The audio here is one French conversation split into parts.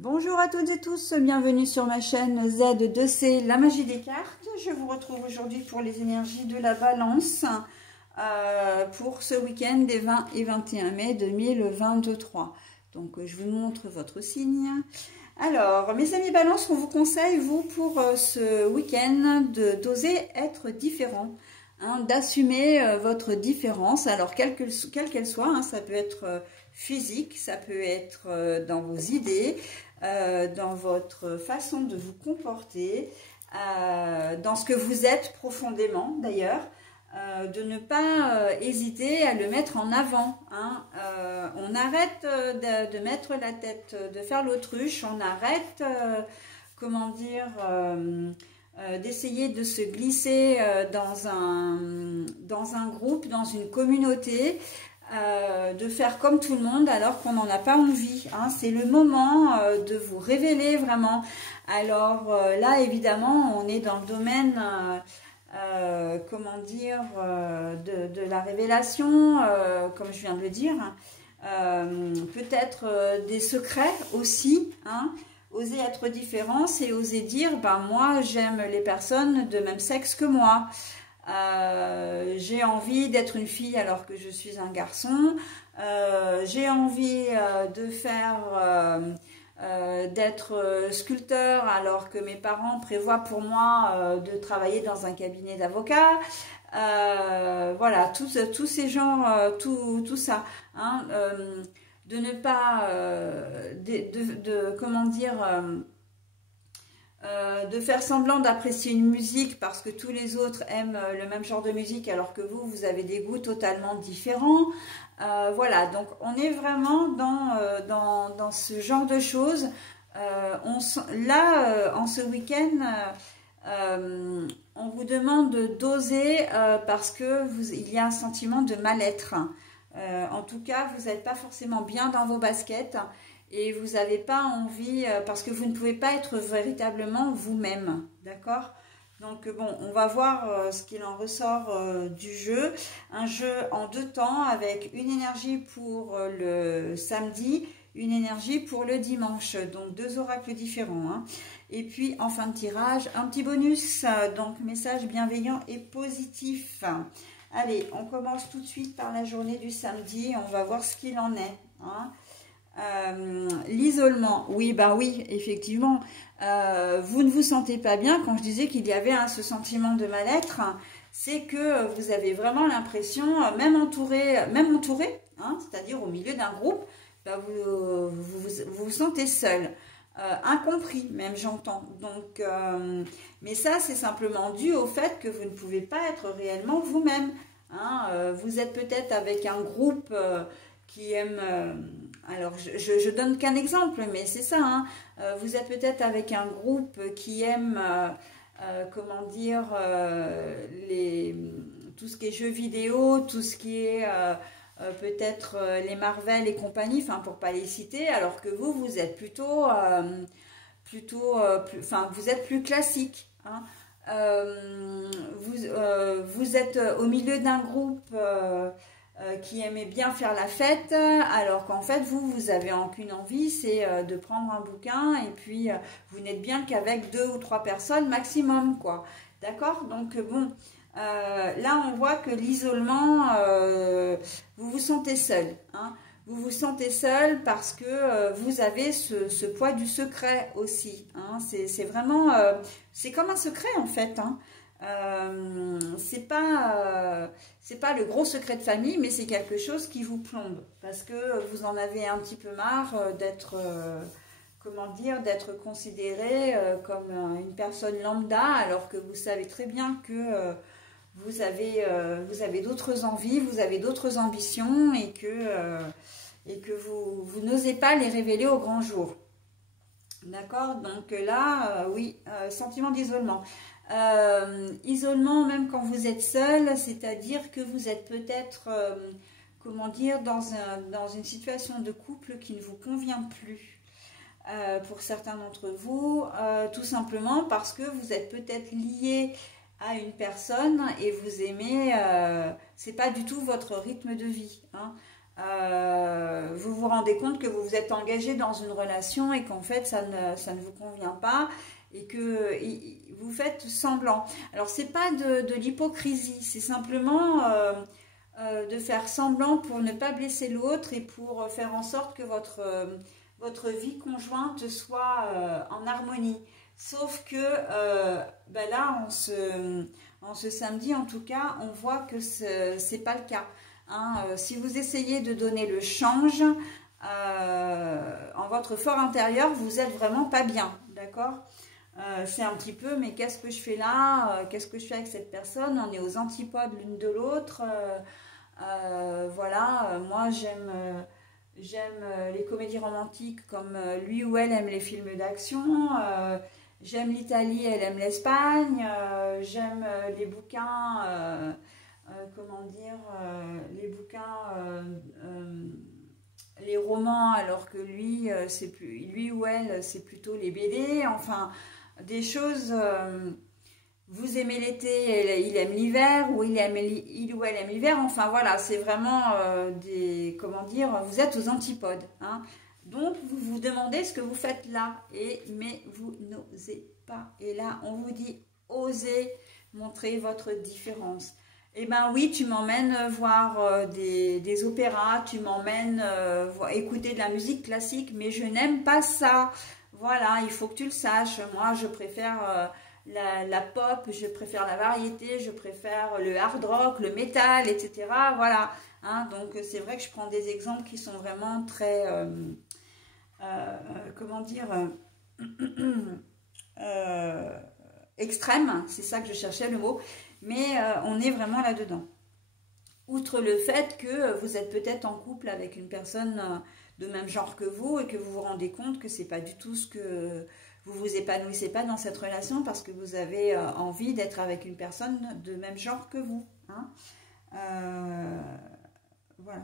Bonjour à toutes et tous, bienvenue sur ma chaîne Z2C, la magie des cartes. Je vous retrouve aujourd'hui pour les énergies de la balance pour ce week-end des 20 et 21 mai 2023. Donc je vous montre votre signe. Alors mes amis balance, on vous conseille, vous, pour ce week-end, d'oser être différent. D'assumer votre différence, alors quelle qu'elle soit, ça peut être physique, ça peut être dans vos idées, dans votre façon de vous comporter, dans ce que vous êtes profondément d'ailleurs, de ne pas hésiter à le mettre en avant. On arrête de mettre la tête, de faire l'autruche, on arrête, comment dire... d'essayer de se glisser dans un groupe, dans une communauté, de faire comme tout le monde alors qu'on n'en a pas envie. C'est le moment de vous révéler vraiment. Alors là, évidemment, on est dans le domaine, comment dire, de la révélation, comme je viens de le dire. Peut-être des secrets aussi, Oser être différent, c'est oser dire, moi j'aime les personnes de même sexe que moi. J'ai envie d'être une fille alors que je suis un garçon. J'ai envie de faire, d'être sculpteur alors que mes parents prévoient pour moi de travailler dans un cabinet d'avocat. Voilà, tous ces genres, tout ça. De ne pas, comment dire, de faire semblant d'apprécier une musique parce que tous les autres aiment le même genre de musique alors que vous avez des goûts totalement différents. Voilà, donc on est vraiment dans ce genre de choses. Là, en ce week-end, on vous demande d'oser parce que il y a un sentiment de mal-être. En tout cas, vous n'êtes pas forcément bien dans vos baskets et vous n'avez pas envie, parce que vous ne pouvez pas être véritablement vous-même, d'accord? Donc bon, on va voir ce qu'il en ressort du jeu. Un jeu en deux temps avec une énergie pour le samedi, une énergie pour le dimanche. Donc deux oracles différents. Et puis en fin de tirage, un petit bonus, donc message bienveillant et positif. Allez, on commence tout de suite par la journée du samedi. On va voir ce qu'il en est. L'isolement. Oui, oui, effectivement. Vous ne vous sentez pas bien. Quand je disais qu'il y avait ce sentiment de mal-être, c'est que vous avez vraiment l'impression, même entouré, c'est-à-dire au milieu d'un groupe, vous vous sentez seul. Incompris, même j'entends. Donc, mais ça, c'est simplement dû au fait que vous ne pouvez pas être réellement vous-même. Vous êtes peut-être avec un groupe qui aime... alors, je donne qu'un exemple, mais c'est ça. Vous êtes peut-être avec un groupe qui aime, comment dire, tout ce qui est jeux vidéo, tout ce qui est... peut-être les Marvel et compagnie, pour pas les citer, alors que vous êtes plutôt, vous êtes plus classique. Vous êtes au milieu d'un groupe qui aimait bien faire la fête, alors qu'en fait, vous avez aucune envie, c'est de prendre un bouquin et puis vous n'êtes bien qu'avec 2 ou 3 personnes maximum, quoi. D'accord? Donc, bon... là, on voit que l'isolement, vous vous sentez seul. Vous vous sentez seul parce que vous avez ce poids du secret aussi. C'est vraiment, c'est comme un secret en fait. C'est pas le gros secret de famille, mais c'est quelque chose qui vous plombe parce que vous en avez un petit peu marre d'être... comment dire, d'être considéré comme une personne lambda, alors que vous savez très bien que vous avez d'autres envies, vous avez d'autres ambitions et que vous n'osez pas les révéler au grand jour. D'accord? Donc là, oui, sentiment d'isolement. Isolement même quand vous êtes seul, c'est-à-dire que vous êtes peut-être, comment dire, dans une situation de couple qui ne vous convient plus. Pour certains d'entre vous, tout simplement parce que vous êtes peut-être lié à une personne et vous aimez, c'est pas du tout votre rythme de vie. vous vous rendez compte que vous vous êtes engagé dans une relation et qu'en fait ça ne vous convient pas et que vous faites semblant. Alors c'est pas de l'hypocrisie, c'est simplement de faire semblant pour ne pas blesser l'autre et pour faire en sorte que votre vie conjointe soit en harmonie. Sauf que là, en ce samedi, en tout cas, on voit que c'est pas le cas. Hein. Si vous essayez de donner le change en votre fort intérieur, vous êtes vraiment pas bien, d'accord? C'est un petit peu, mais qu'est-ce que je fais là? Qu'est-ce que je fais avec cette personne? On est aux antipodes l'une de l'autre. Voilà, moi j'aime les comédies romantiques comme lui ou elle aime les films d'action. J'aime l'Italie, elle aime l'Espagne. J'aime les bouquins, comment dire, les bouquins, les romans, alors que lui, lui ou elle, c'est plutôt les BD. Enfin, des choses. Vous aimez l'été, il aime l'hiver, ou il ou elle aime l'hiver. Enfin voilà, c'est vraiment comment dire, vous êtes aux antipodes. Hein. Donc vous vous demandez ce que vous faites là, mais vous n'osez pas. Et là, on vous dit, osez montrer votre différence. Eh ben oui, tu m'emmènes voir des opéras, tu m'emmènes écouter de la musique classique, mais je n'aime pas ça. Voilà, il faut que tu le saches. Moi, je préfère la pop, je préfère la variété, je préfère le hard rock, le métal, etc. Voilà. Hein, donc, c'est vrai que je prends des exemples qui sont vraiment très, comment dire, extrêmes. C'est ça que je cherchais le mot. Mais on est vraiment là-dedans. Outre le fait que vous êtes peut-être en couple avec une personne de même genre que vous et que vous vous rendez compte que c'est pas du tout ce que vous vous épanouissez pas dans cette relation parce que vous avez envie d'être avec une personne de même genre que vous. Hein. Voilà.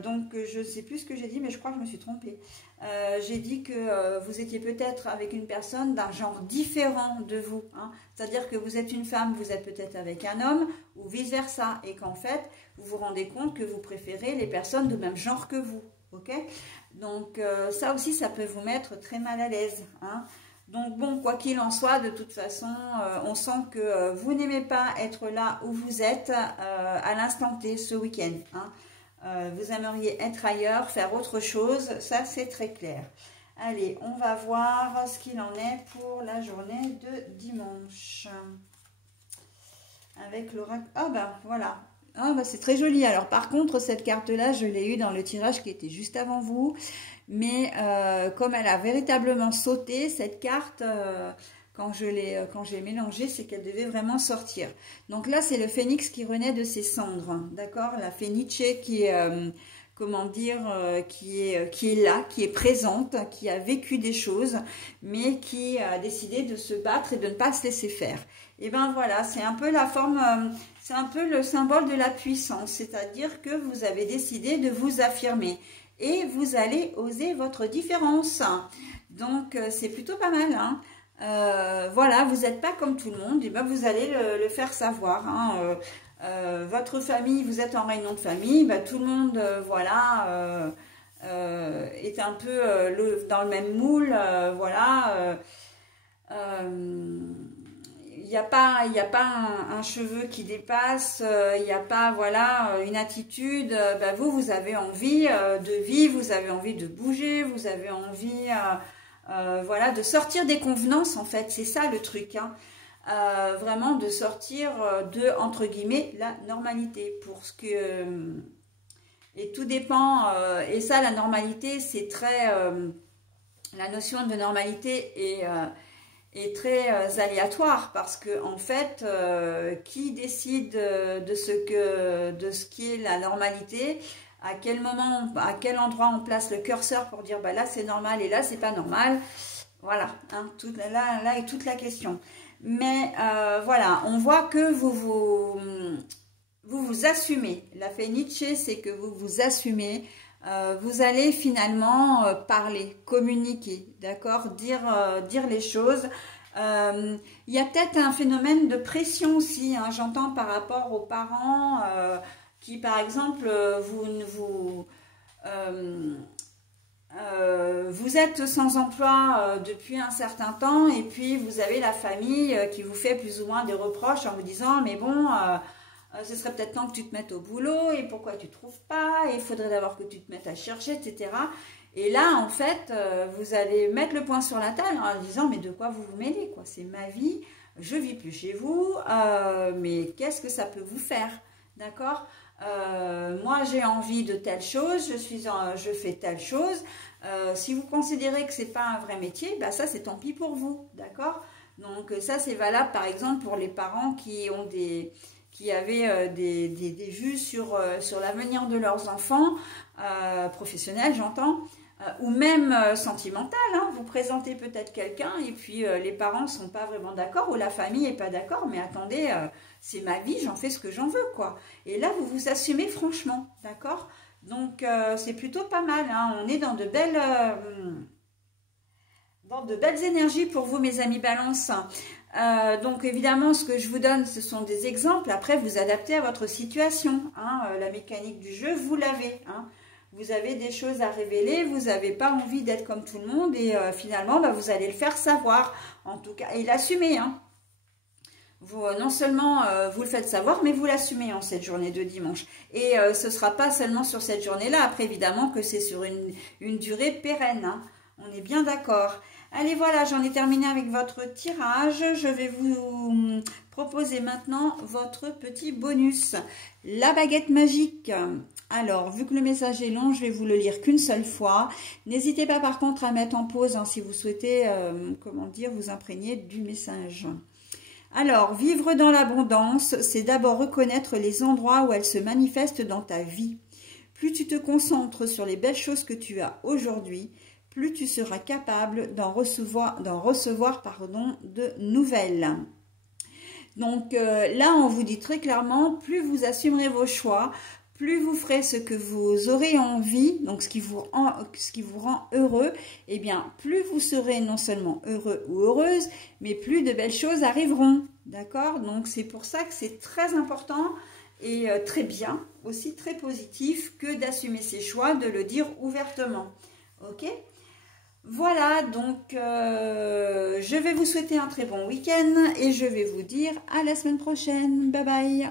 Donc, je ne sais plus ce que j'ai dit, mais je crois que je me suis trompée. J'ai dit que vous étiez peut-être avec une personne d'un genre différent de vous. Hein. C'est-à-dire que vous êtes une femme, vous êtes peut-être avec un homme, ou vice-versa. Et qu'en fait, vous vous rendez compte que vous préférez les personnes de même genre que vous. Ok? Donc, ça aussi, ça peut vous mettre très mal à l'aise. Hein. Donc, bon, quoi qu'il en soit, de toute façon, on sent que vous n'aimez pas être là où vous êtes à l'instant T, ce week-end. Hein. Vous aimeriez être ailleurs, faire autre chose, ça c'est très clair. Allez, on va voir ce qu'il en est pour la journée de dimanche. Avec l'oracle. Ah ben voilà. Ah ben, c'est très joli. Alors par contre, cette carte-là, je l'ai eue dans le tirage qui était juste avant vous. Mais comme elle a véritablement sauté, cette carte... quand je l'ai mélangée, c'est qu'elle devait vraiment sortir. Donc là, c'est le phénix qui renaît de ses cendres, d'accord? La phénice qui est, comment dire, qui est là, qui est présente, qui a vécu des choses, mais qui a décidé de se battre et de ne pas se laisser faire. Et ben voilà, c'est un peu la forme, c'est un peu le symbole de la puissance, c'est-à-dire que vous avez décidé de vous affirmer et vous allez oser votre différence. Donc c'est plutôt pas mal, hein? Voilà, vous n'êtes pas comme tout le monde, et ben vous allez le faire savoir. Hein. Votre famille, vous êtes en réunion de famille, ben tout le monde, voilà, est un peu dans le même moule, voilà. Il n'y a pas un cheveu qui dépasse, il n'y a pas, voilà, une attitude. Ben vous avez envie de vivre, vous avez envie de bouger, vous avez envie... voilà, de sortir des convenances en fait, c'est ça le truc, hein. Vraiment de sortir de, entre guillemets, la normalité, pour ce que, et tout dépend, et ça la normalité c'est très, la notion de normalité est très aléatoire, parce que en fait, qui décide de ce qui est la normalité, à quel moment, à quel endroit on place le curseur pour dire bah là c'est normal et là c'est pas normal. Voilà, hein, là est toute la question. Mais voilà, on voit que vous assumez. La phénice, c'est que vous vous assumez. Vous allez finalement parler, communiquer, d'accord, dire les choses. Il y a peut-être un phénomène de pression aussi, hein, j'entends par rapport aux parents. qui par exemple, vous êtes sans emploi depuis un certain temps et puis vous avez la famille qui vous fait plus ou moins des reproches en vous disant mais bon, ce serait peut-être temps que tu te mettes au boulot et pourquoi tu ne trouves pas, il faudrait d'abord que tu te mettes à chercher, etc. Et là, en fait, vous allez mettre le point sur la table en disant mais de quoi vous vous mêlez, quoi, c'est ma vie, je vis plus chez vous, mais qu'est-ce que ça peut vous faire, d'accord? Moi j'ai envie de telle chose, je fais telle chose. Si vous considérez que c'est pas un vrai métier, bah ça c'est tant pis pour vous, d'accord? Donc ça c'est valable par exemple pour les parents qui avaient des vues sur l'avenir de leurs enfants, professionnels j'entends, ou même sentimental, hein. Vous présentez peut-être quelqu'un et puis les parents ne sont pas vraiment d'accord ou la famille n'est pas d'accord, mais attendez, c'est ma vie, j'en fais ce que j'en veux, quoi. Et là, vous vous assumez franchement, d'accord? Donc, c'est plutôt pas mal, hein. On est dans de belles énergies pour vous, mes amis Balance. Donc, évidemment, ce que je vous donne, ce sont des exemples. Après, vous adaptez à votre situation, hein. La mécanique du jeu, vous l'avez, hein. Vous avez des choses à révéler, vous n'avez pas envie d'être comme tout le monde et finalement, bah, vous allez le faire savoir, en tout cas, et l'assumer, hein. Non seulement vous le faites savoir, mais vous l'assumez en cette journée de dimanche. Et ce ne sera pas seulement sur cette journée-là, après évidemment que c'est sur une durée pérenne, hein. On est bien d'accord. Allez, voilà, j'en ai terminé avec votre tirage. Je vais vous proposer maintenant votre petit bonus. La baguette magique. Alors, vu que le message est long, je vais vous le lire qu'une seule fois. N'hésitez pas par contre à mettre en pause hein, si vous souhaitez, comment dire, vous imprégner du message. Alors, vivre dans l'abondance, c'est d'abord reconnaître les endroits où elle se manifeste dans ta vie. Plus tu te concentres sur les belles choses que tu as aujourd'hui, plus tu seras capable d'en recevoir de nouvelles. Donc là, on vous dit très clairement, plus vous assumerez vos choix, plus vous ferez ce que vous aurez envie, donc ce qui vous rend heureux, et bien plus vous serez non seulement heureux ou heureuse, mais plus de belles choses arriveront. D'accord? Donc c'est pour ça que c'est très important et très bien, aussi très positif que d'assumer ses choix, de le dire ouvertement. Ok? Voilà, donc je vais vous souhaiter un très bon week-end et je vais vous dire à la semaine prochaine. Bye bye!